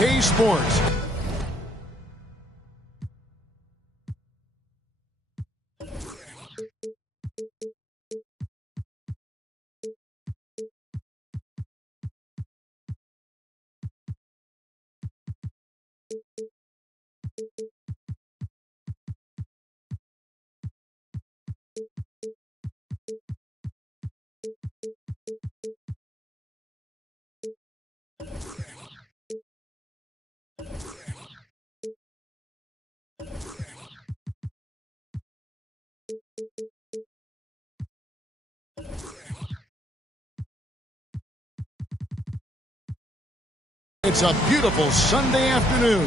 NBA2K Sports. It's a beautiful Sunday afternoon.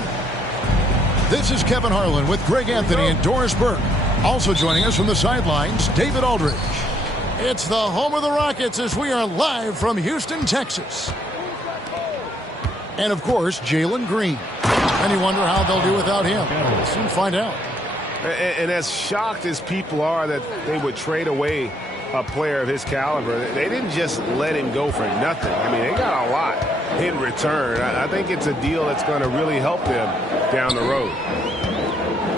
This is Kevin Harlan with Greg Anthony and Doris Burke. Also joining us from the sidelines, David Aldridge. It's the home of the Rockets as we are live from Houston, Texas. And, of course, Jalen Green. And you wonder how they'll do without him. We'll soon find out. And as shocked as people are that they would trade away a player of his caliber, they didn't just let him go for nothing. I mean, they got a lot in return. I think it's a deal that's going to really help them down the road.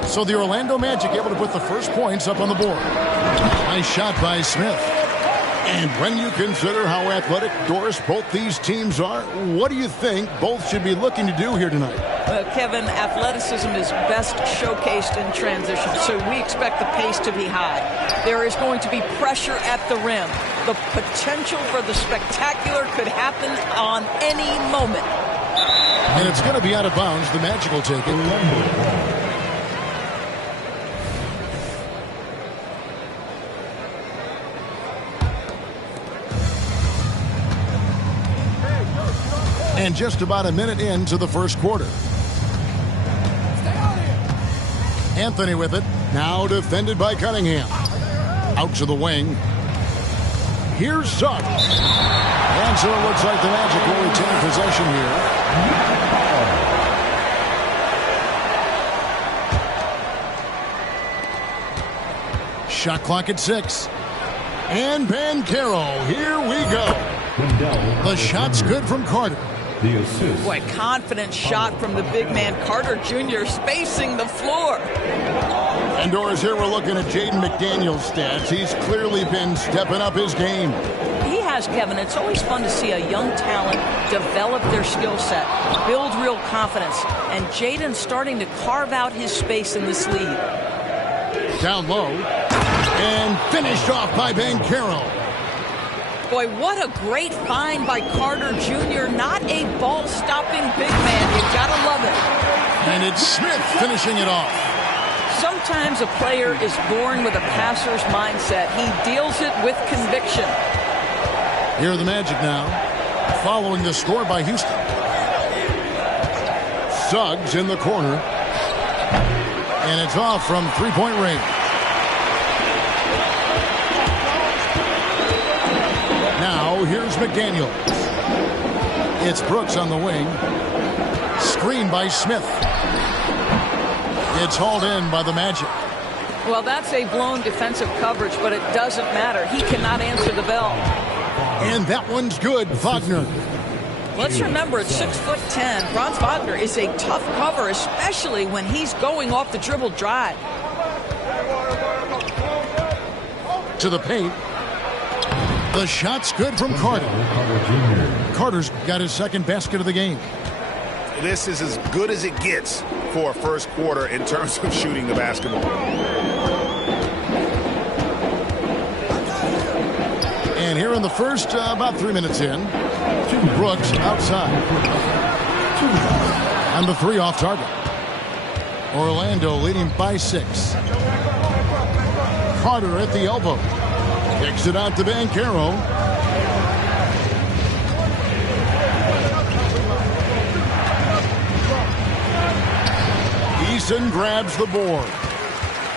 So the Orlando Magic able to put the first points up on the board. Nice shot by Smith. And when you consider how athletic, Doris, both these teams are, what do you think both should be looking to do here tonight? Kevin, athleticism is best showcased in transition, so we expect the pace to be high. There is going to be pressure at the rim. The potential for the spectacular could happen on any moment. And it's going to be out of bounds. The Magic will take it. And just about a minute into the first quarter. Anthony with it. Now defended by Cunningham. Out to the wing. Here's Suggs. And so it looks like the Magic will retain possession here. Shot clock at 6. And Banchero. Here we go. The shot's good from Carter. The assist. Boy, confident shot from the big man, Carter Jr., spacing the floor. And Doris, here we're looking at Jaden McDaniel's stats. He's clearly been stepping up his game. He has, Kevin. It's always fun to see a young talent develop their skill set, build real confidence. And Jaden's starting to carve out his space in this league. Down low. And finished off by Banchero. Boy, what a great find by Carter Jr. Not a ball-stopping big man. You've got to love it. And it's Smith finishing it off. Sometimes a player is born with a passer's mindset. He deals it with conviction. Here are the Magic now, following the score by Houston. Suggs in the corner. And it's off from three-point range. Now, here's McDaniel. It's Brooks on the wing. Screen by Smith. It's hauled in by the Magic. Well, that's a blown defensive coverage, but it doesn't matter. He cannot answer the bell. And that one's good, Wagner. Let's remember, at 6'10", Franz Wagner is a tough cover, especially when he's going off the dribble drive. To the paint. The shot's good from Carter. Carter's got his second basket of the game. This is as good as it gets for a first quarter in terms of shooting the basketball. And here in the first, about 3 minutes in, Brooks outside. And the three off target. Orlando leading by 6. Carter at the elbow. Kicks it out to Banchero. Eason grabs the board.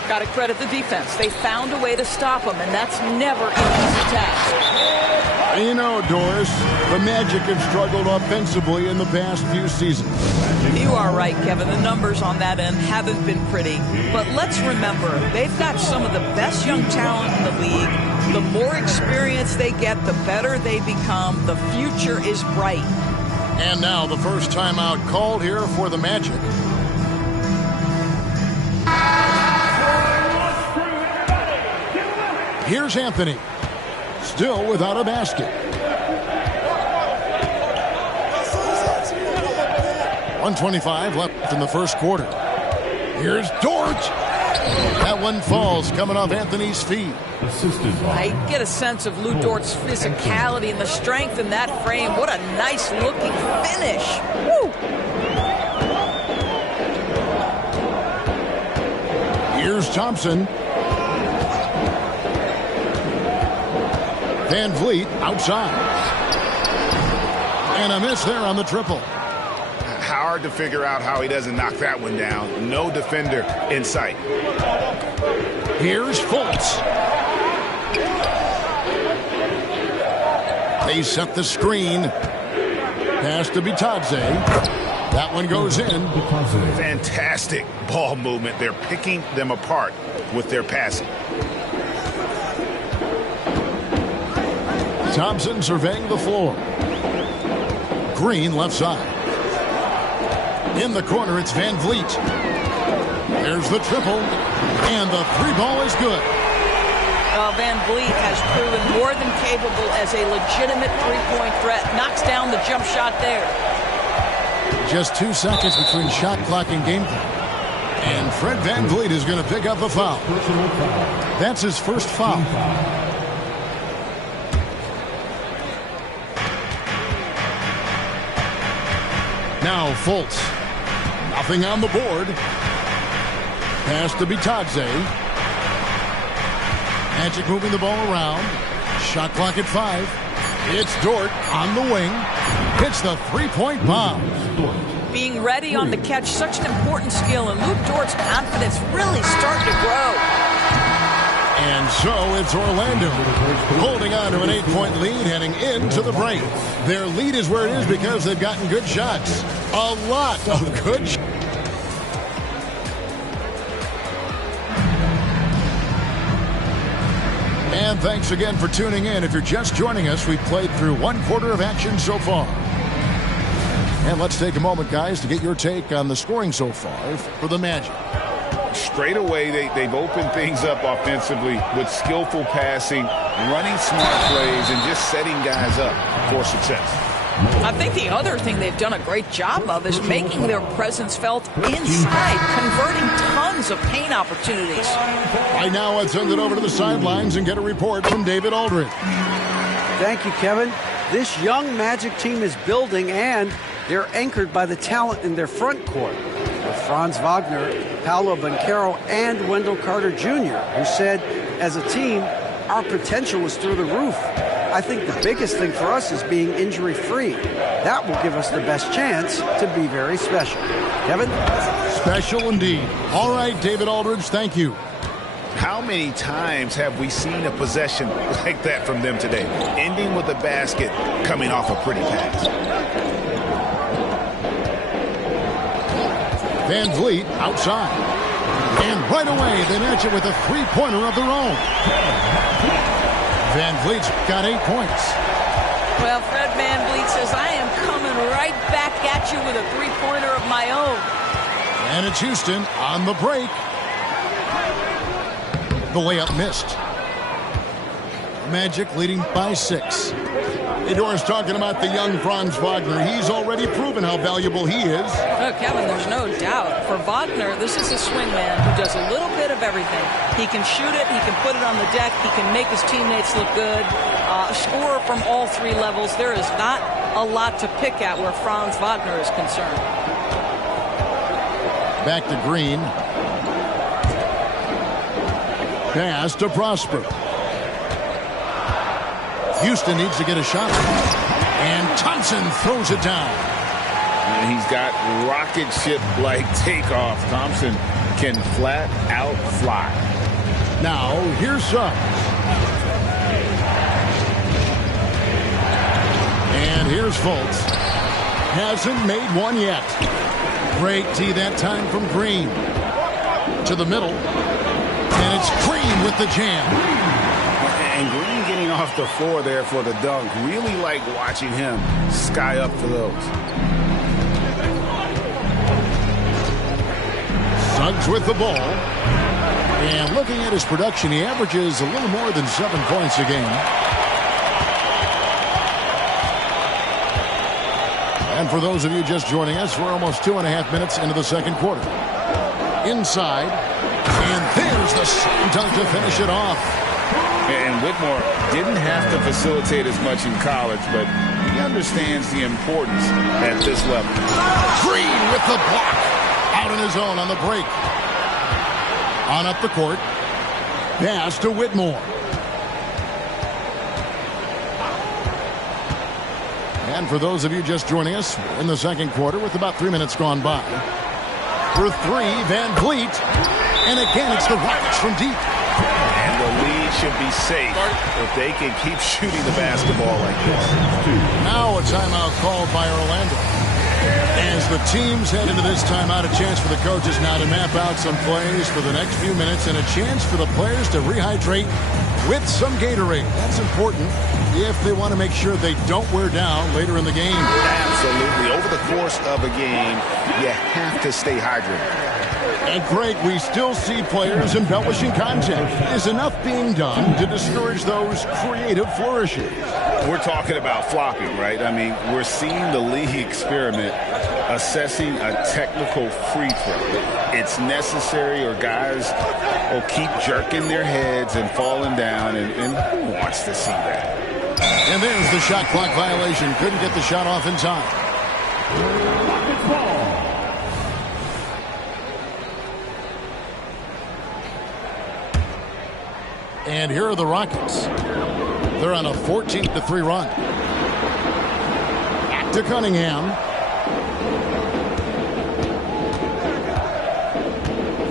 Got to credit the defense. They found a way to stop him, and that's never an easy task. You know, Doris, the Magic have struggled offensively in the past few seasons. You are right, Kevin. The numbers on that end haven't been pretty. But let's remember, they've got some of the best young talent in the league. The more experience they get, the better they become. The future is bright. And now the first timeout called here for the Magic. Here's Anthony. Still without a basket. 1:25 left in the first quarter. Here's Dort. That one falls, coming off Anthony's feet. I get a sense of Lou Dort's physicality and the strength in that frame. What a nice-looking finish. Woo! Here's Thompson. Van Vliet outside. And a miss there on the triple. Hard to figure out how he doesn't knock that one down. No defender in sight. Here's Fultz. They set the screen. Pass to Bitadze. That one goes in. Fantastic ball movement. They're picking them apart with their passing. Thompson surveying the floor. Green left side. In the corner, it's Van Vliet. There's the triple, and the three ball is good. Van Vliet has proven more than capable as a legitimate three-point threat. Knocks down the jump shot there. Just 2 seconds between shot clock and game clock. And Fred Van Vliet is going to pick up a foul. That's his first foul. Now Fultz. Nothing on the board. Pass to Bitadze. Magic moving the ball around. Shot clock at 5. It's Dort on the wing. Hits the three-point bomb. Being ready on the catch, such an important skill, and Lou Dort's confidence really starting to grow. And so it's Orlando holding on to an 8-point lead heading into the break. Their lead is where it is because they've gotten good shots. A lot of good shots. And thanks again for tuning in. If you're just joining us, we've played through 1/4 of action so far. And let's take a moment, guys, to get your take on the scoring so far for the Magic. Straight away, they've opened things up offensively with skillful passing, running smart plays, and just setting guys up for success. I think the other thing they've done a great job of is making their presence felt inside, converting tons of paint opportunities. Right now, let's send it over to the sidelines and get a report from David Aldridge. Thank you, Kevin. This young Magic team is building, and they're anchored by the talent in their front court. With Franz Wagner, Paolo Banchero, and Wendell Carter Jr., who said, as a team, our potential is through the roof. I think the biggest thing for us is being injury-free. That will give us the best chance to be very special. Kevin? Special indeed. All right, David Aldridge, thank you. How many times have we seen a possession like that from them today, ending with a basket coming off a pretty pass? Van Vliet outside. And right away, they match it with a three-pointer of their own. Van Vliet's got 8 points. Well, Fred Van Vliet says, I am coming right back at you with a three-pointer of my own. And it's Houston on the break. The layup missed. Magic leading by 6. Hey, Doris, talking about the young Franz Wagner. He's already proven how valuable he is. Oh, Kevin, there's no doubt. For Wagner, this is a swingman who does a little bit of everything. He can shoot it, he can put it on the deck, he can make his teammates look good, score from all 3 levels. There is not a lot to pick at where Franz Wagner is concerned. Back to Green. Pass to Prosper. Houston needs to get a shot. And Thompson throws it down. And he's got rocket ship-like takeoff. Thompson can flat out fly. Now, here's Suggs. And here's Fultz. Hasn't made one yet. Great tee that time from Green. To the middle. And it's Green with the jam. And Green getting off the floor there for the dunk. Really like watching him sky up for those. Suggs with the ball. And looking at his production, he averages a little more than 7 points a game. And for those of you just joining us, we're almost 2.5 minutes into the second quarter. Inside. And there's the slam dunk to finish it off. And Whitmore didn't have to facilitate as much in college, but he understands the importance at this level. Green with the block. Out on his own on the break. On up the court. Pass to Whitmore. And for those of you just joining us, in the second quarter with about 3 minutes gone by. For three, Van Vliet. And again, it's the Rockets from deep. And the lead should be safe if they can keep shooting the basketball like this. Now a timeout called by Orlando. As the teams head into this timeout, a chance for the coaches now to map out some plays for the next few minutes and a chance for the players to rehydrate with some Gatorade. That's important if they want to make sure they don't wear down later in the game. Absolutely. Over the course of a game, you have to stay hydrated. And Greg, we still see players embellishing content. Is enough being done to discourage those creative flourishes? We're talking about flopping, right? I mean, we're seeing the league experiment assessing a technical free throw. It's necessary or guys will keep jerking their heads and falling down, and who wants to see that? And there's the shot clock violation. Couldn't get the shot off in time. And here are the Rockets. They're on a 14-3 run. Back to Cunningham.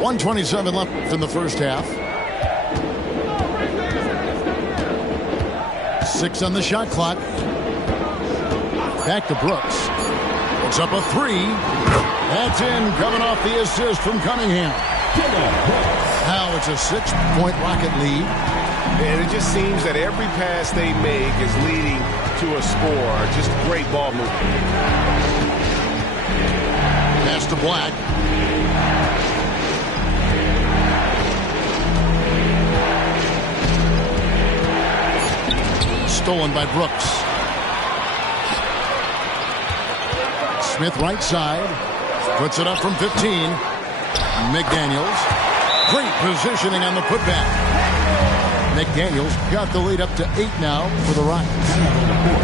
1:27 left in the first half. 6 on the shot clock. Back to Brooks. It's up a 3. That's in, coming off the assist from Cunningham. Now it's a 6-point Rocket lead. And it just seems that every pass they make is leading to a score. Just great ball movement. Pass to Black. Stolen by Brooks. Smith right side. Puts it up from 15. McDaniels. Great positioning on the putback. McDaniels got the lead up to 8 now for the Rockets.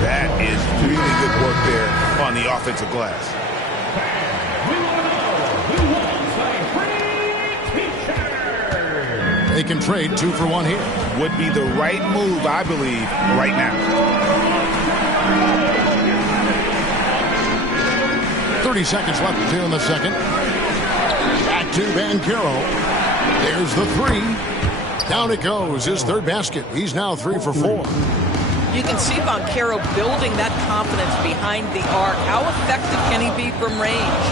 That is really good work there on the offensive glass. They can trade 2 for 1 here. Would be the right move, I believe, right now. 30 seconds left here in the second. Back to Banchero. There's the 3. Down it goes. His third basket. He's now 3 for 4. You can see Banchero building that confidence behind the arc. How effective can he be from range?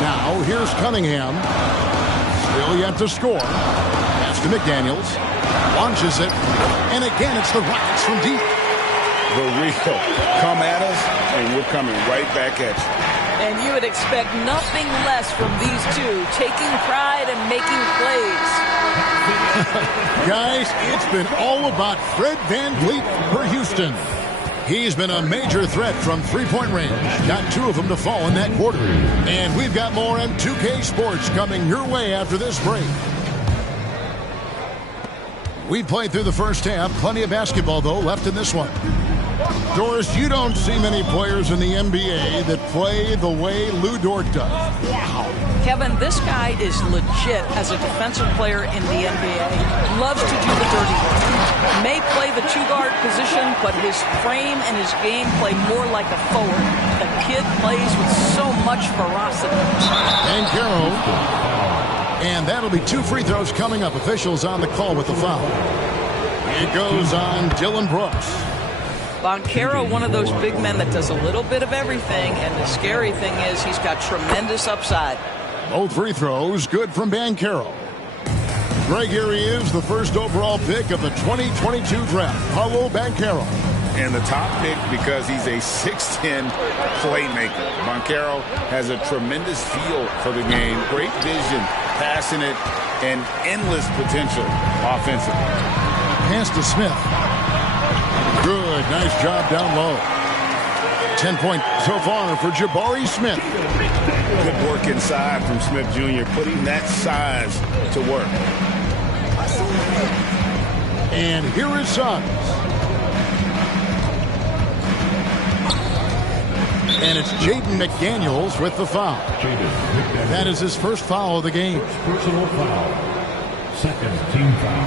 Now here's Cunningham. Still yet to score. Pass to McDaniels. Launches it. And again, it's the Rockets from deep. The Rico. Come at us, and we're coming right back at you. And you would expect nothing less from these two, taking pride and making plays. Guys, it's been all about Fred VanVleet for Houston. He's been a major threat from three-point range. Got 2 of them to fall in that quarter. And we've got more on 2K Sports coming your way after this break. We played through the first half. Plenty of basketball, though, left in this one. Doris, you don't see many players in the NBA that play the way Lou Dort does. Wow. Kevin, this guy is legit as a defensive player in the NBA. Loves to do the dirty work. May play the 2-guard position, but his frame and his game play more like a forward. The kid plays with so much ferocity. Banchero. And that'll be 2 free throws coming up. Officials on the call with the foul. It goes on Dylan Brooks. Banchero, one of those big men that does a little bit of everything, and the scary thing is he's got tremendous upside. Both free throws good from Banchero. Greg, here he is, the first overall pick of the 2022 draft, Paolo Banchero. And the top pick because he's a 6'10 playmaker. Banchero has a tremendous feel for the game, great vision, passing it, and endless potential offensively. Pass to Smith. Good, nice job down low. 10 points so far for Jabari Smith. Good work inside from Smith Jr., putting that size to work. And here is Suggs. And it's Jaden McDaniels with the foul. That is his first foul of the game. Personal foul. Second team foul.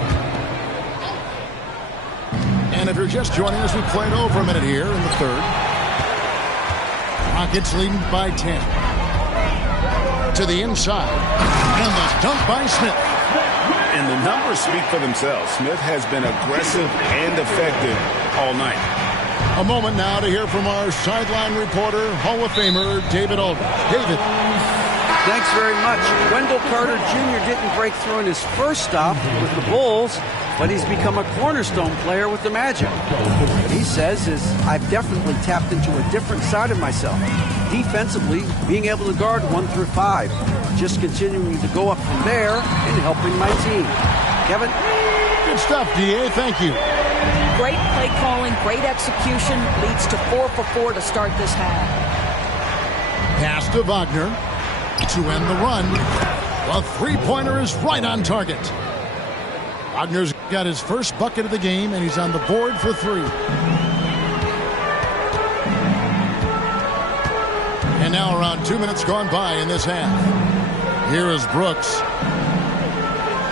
And if you're just joining us, we played over a minute here in the third. Rockets leading by 10. To the inside. And the dunk by Smith. And the numbers speak for themselves. Smith has been aggressive and effective all night. A moment now to hear from our sideline reporter, Hall of Famer David Aldridge. David. Thanks very much. Wendell Carter Jr. didn't break through in his first stop with the Bulls, but he's become a cornerstone player with the Magic. What he says is, I've definitely tapped into a different side of myself. Defensively, being able to guard 1 through 5. Just continuing to go up from there and helping my team. Kevin? Good stuff, D.A. Thank you. Great play calling, great execution, leads to 4 for 4 to start this half. Pass to Wagner to end the run. The three-pointer is right on target. Wagner's got his first bucket of the game, and he's on the board for 3. And now around 2 minutes gone by in this half. Here is Brooks.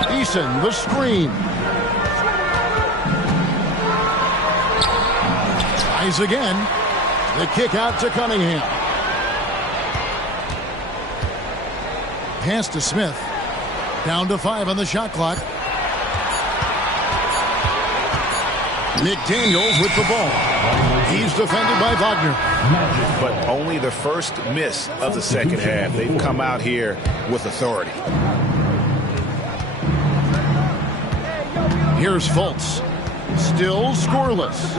Eason, the screen. Tries again. The kick out to Cunningham. Pass to Smith. Down to 5 on the shot clock. McDaniels with the ball. He's defended by Wagner. But only the first miss of the second half. They've come out here with authority. Here's Fultz. Still scoreless.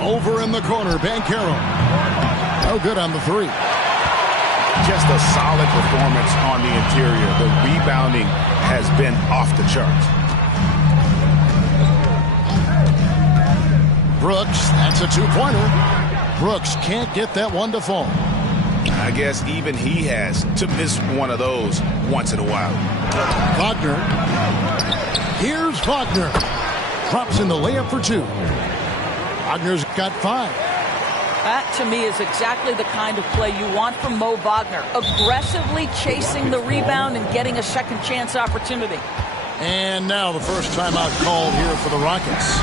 Over in the corner, Banchero. No good on the 3. Just a solid performance on the interior. The rebounding has been off the charts. Brooks, that's a 2-pointer. Brooks can't get that one to fall. I guess even he has to miss one of those once in a while. Wagner. Here's Wagner. Drops in the layup for 2. Wagner's got 5. That, to me, is exactly the kind of play you want from Mo Wagner. Aggressively chasing the rebound and getting a second chance opportunity. And now the first timeout called here for the Rockets.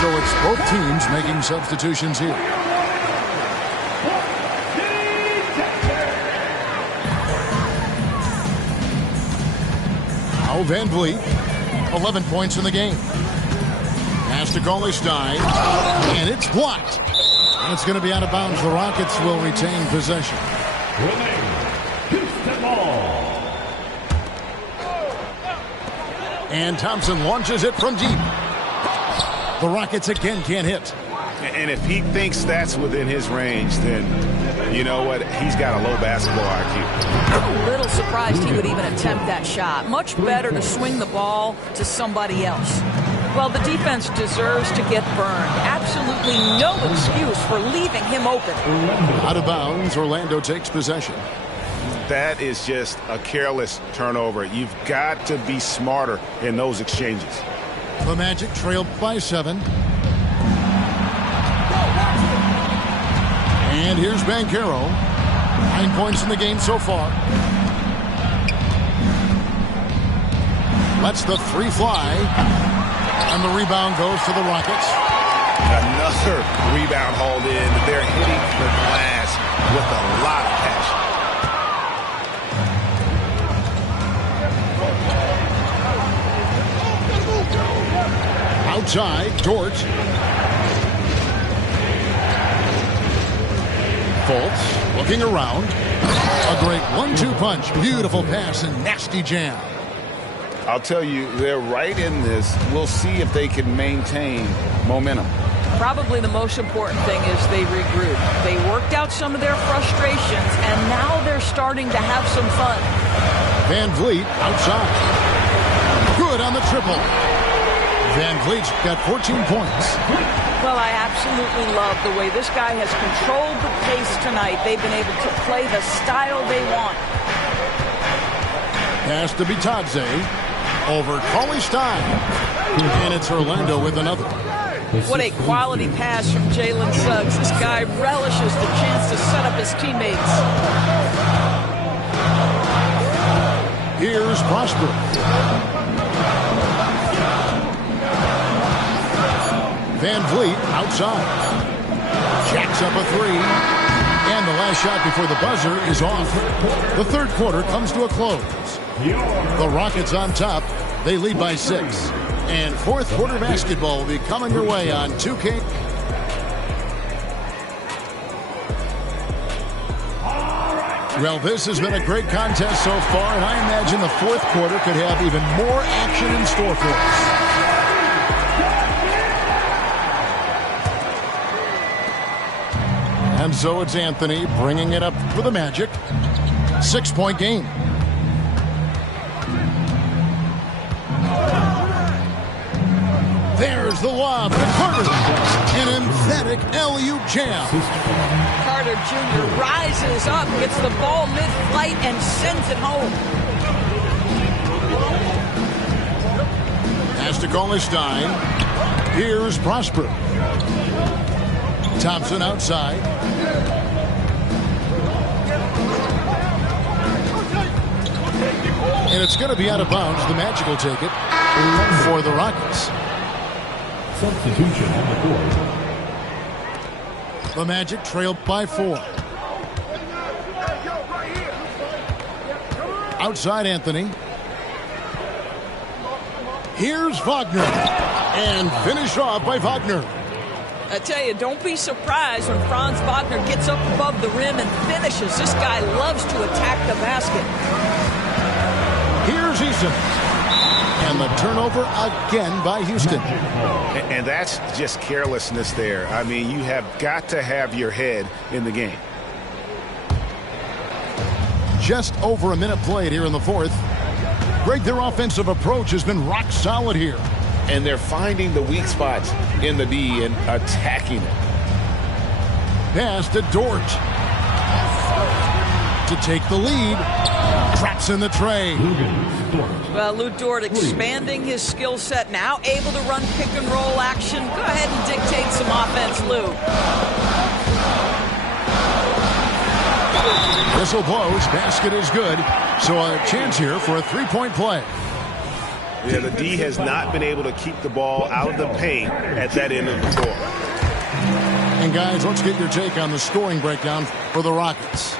So it's both teams making substitutions here. Now Van Vliet, 11 points in the game. Pass to Stein, and it's blocked. And it's going to be out of bounds. The Rockets will retain possession. And Thompson launches it from deep. The Rockets again can't hit. And if he thinks that's within his range, then you know what? He's got a low basketball IQ. I'm a little surprised he would even attempt that shot. Much better to swing the ball to somebody else. Well, the defense deserves to get burned. Absolutely no excuse for leaving him open. Out of bounds, Orlando takes possession. That is just a careless turnover. You've got to be smarter in those exchanges. The Magic trailed by 7. And here's Banchero. 9 points in the game so far. Lets the 3 fly. And the rebound goes to the Rockets. Another rebound hauled in. They're hitting the glass with a lot of passion. Outside, Dort. Fultz looking around. A great 1-2 punch. Beautiful pass and nasty jam. I'll tell you, they're right in this. We'll see if they can maintain momentum. Probably the most important thing is they regroup. They worked out some of their frustrations, and now they're starting to have some fun. Van Vliet outside. Good on the triple. Van Vliet's got 14 points. Well, I absolutely love the way this guy has controlled the pace tonight. They've been able to play the style they want. Pass to Bitadze. Over Cauley-Stein. And it's Orlando with another. What a quality pass from Jalen Suggs. This guy relishes the chance to set up his teammates. Here's Prosper. Van Vliet outside. Jacks up a three. And the last shot before the buzzer is off. The third quarter comes to a close. The Rockets on top. They lead by 6. And fourth quarter basketball will be coming your way on 2K. Well, this has been a great contest so far, and I imagine the fourth quarter could have even more action in store for us. And so it's Anthony bringing it up for the Magic. 6-point game. There's the lob to Carter. An emphatic LU jam. Carter Jr. rises up, gets the ball mid-flight, and sends it home. Pass to Cauley-Stein. Here's Prosper. Thompson outside. And it's going to be out of bounds. The Magic will take it for the Rockets. Substitution on the court. The Magic trail by 4. Outside Anthony. Here's Wagner. And finished off by Wagner. I tell you, don't be surprised when Franz Wagner gets up above the rim and finishes. This guy loves to attack the basket. Here's Eason. And the turnover again by Houston. And that's just carelessness there. I mean, you have got to have your head in the game. Just over a minute played here in the fourth. Greg, their offensive approach has been rock solid here. And they're finding the weak spots in the D and attacking it. Pass to Dort. To take the lead. Traps in the tray. Well, Lou Dort expanding his skill set, now able to run pick and roll action. Go ahead and dictate some offense, Lou. Whistle blows. Basket is good. So a chance here for a three-point play. Yeah, the D has not been able to keep the ball out of the paint at that end of the floor. And guys, let's get your take on the scoring breakdown for the Rockets.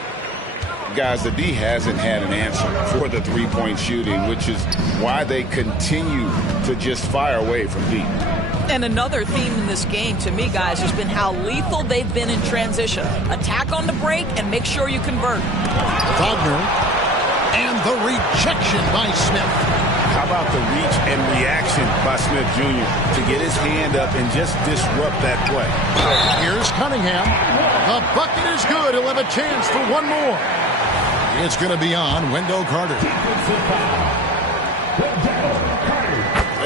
Guys, the D hasn't had an answer for the three-point shooting, which is why they continue to just fire away from deep. And another theme in this game, to me, guys, has been how lethal they've been in transition. Attack on the break and make sure you convert. Wagner. And the rejection by Smith. How about the reach and reaction by Smith Jr. to get his hand up and just disrupt that play? Here's Cunningham. The bucket is good. He'll have a chance for one more. It's going to be on Wendell Carter.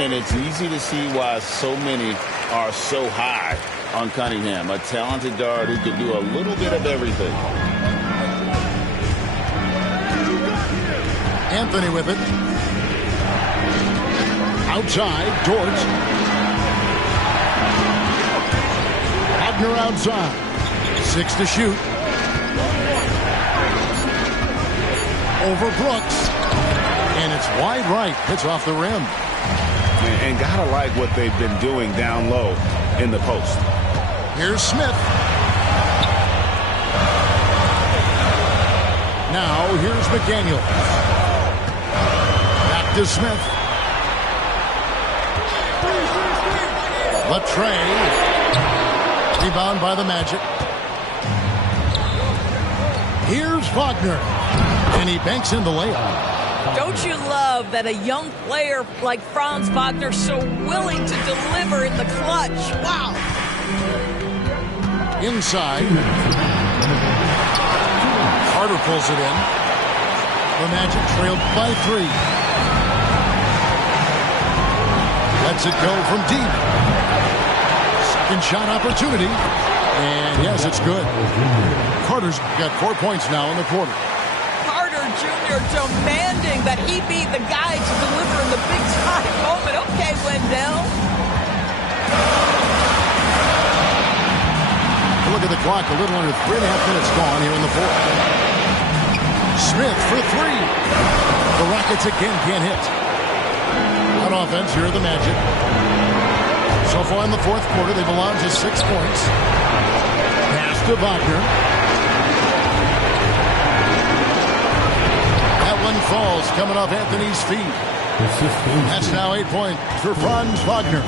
And it's easy to see why so many are so high on Cunningham, a talented guard who can do a little bit of everything. Anthony with it. Outside, Dort. Wagner outside. 6 to shoot. Over Brooks. And it's wide right. Hits off the rim. And gotta like what they've been doing down low in the post. Here's Smith. Now here's McDaniel. Back to Smith. Latray. Rebound by the Magic. Here's Wagner. And he banks in the layup. Don't you love that a young player like Franz Wagner so willing to deliver in the clutch? Wow. Inside. Carter pulls it in. The Magic trailed by 3. Lets it go from deep. Second shot opportunity. And yes, it's good. Carter's got 4 points now in the quarter. Carter Jr. demanding that he be the guy to deliver in the big time moment. Okay, Wendell. Look at the clock. A little under 3.5 minutes gone here in the fourth. Smith for 3. The Rockets again can't hit. On offense, here are the Magic. So far in the fourth quarter, they've allowed just 6 points. Pass to Wagner. That one falls, coming off Anthony's feet. That's now 8 points for Franz Wagner.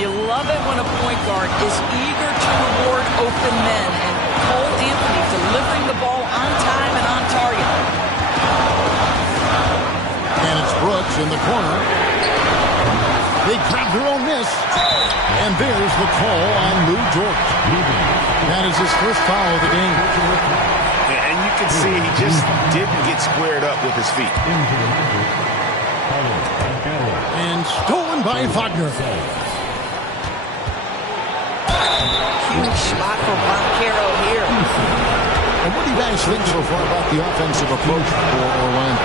You love it when a point guard is eager to reward open men, and Cole Anthony delivering the ball on time and on target. And it's Brooks in the corner. They grab their own miss. And there's the call on Lou George. That is his first foul of the game. And you can see he just didn't get squared up with his feet. And stolen by Wagner. Huge spot for Boncaro here. And what do you guys think so far about the offensive approach for Orlando?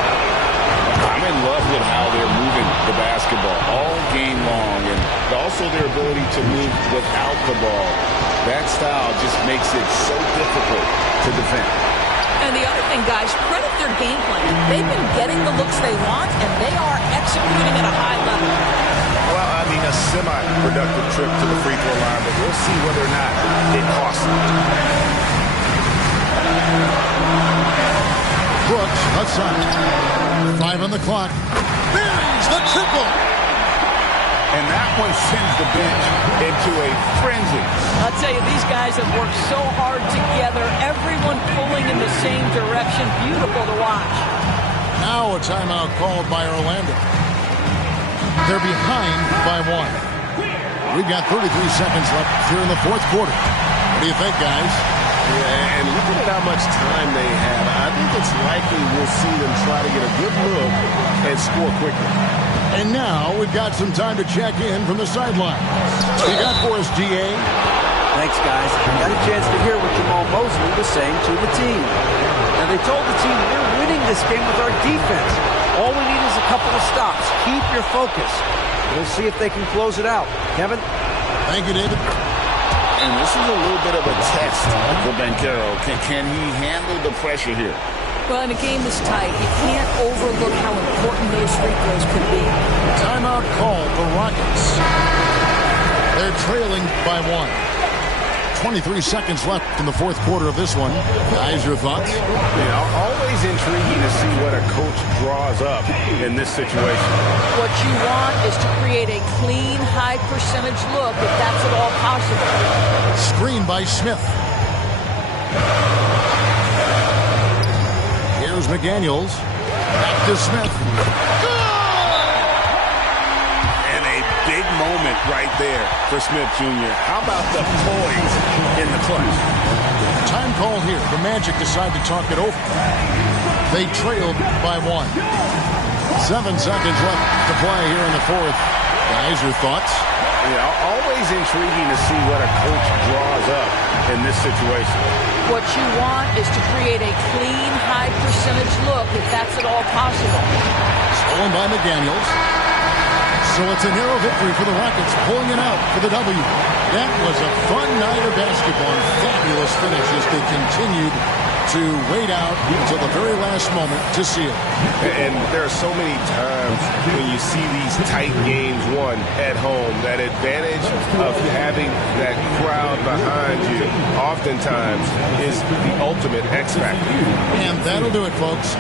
I'm in love with how they're moving the basketball all game long, and also their ability to move without the ball. That style just makes it so difficult to defend. And the other thing, guys, credit their game plan. They've been getting the looks they want, and they are executing at a high level. Well, I mean, a semi-productive trip to the free throw line, but we'll see whether or not it costs them. Brooks, outside. 5 on the clock. Buries the triple. And that one sends the bench into a frenzy. I'll tell you, these guys have worked so hard together. Everyone pulling in the same direction. Beautiful to watch. Now a timeout called by Orlando. They're behind by 1. We've got 33 seconds left here in the fourth quarter. What do you think, guys? Yeah, and looking at how much time they have, I think it's likely we'll see them try to get a good look and score quickly. And now we've got some time to check in from the sideline. What you got for us, GA? Thanks, guys. I got a chance to hear what Jamal Mosley was saying to the team. Now, they told the team, we're winning this game with our defense. All we need is a couple of stops. Keep your focus. We'll see if they can close it out. Kevin? Thank you, David. And this is a little bit of a test for Boncaro. Can he handle the pressure here? Well, in a game this tight, you can't overlook how important those free throws could be. Timeout called the Rockets. They're trailing by 1. 23 seconds left in the fourth quarter of this one. Guys, your thoughts? Yeah, always intriguing to see what a coach draws up in this situation. What you want is to create a clean, high-percentage look, if that's at all possible. Screen by Smith. Here's McDaniels. Back to Smith. And a big moment right there for Smith Jr. How about the poise in the clutch? Time call here. The Magic decide to talk it over. They trailed by 1. 7 seconds left to play here in the fourth. Guys, your thoughts? Yeah, always intriguing to see what a coach draws up in this situation. What you want is to create a clean, high-percentage look, if that's at all possible. Stolen by McDaniels. So it's a narrow victory for the Rockets, pulling it out for the W. That was a fun night of basketball and fabulous finish as they continued to wait out until the very last moment to see it. And there are so many times when you see these tight games won at home, that advantage of having that crowd behind you oftentimes is the ultimate X factor. And that'll do it, folks.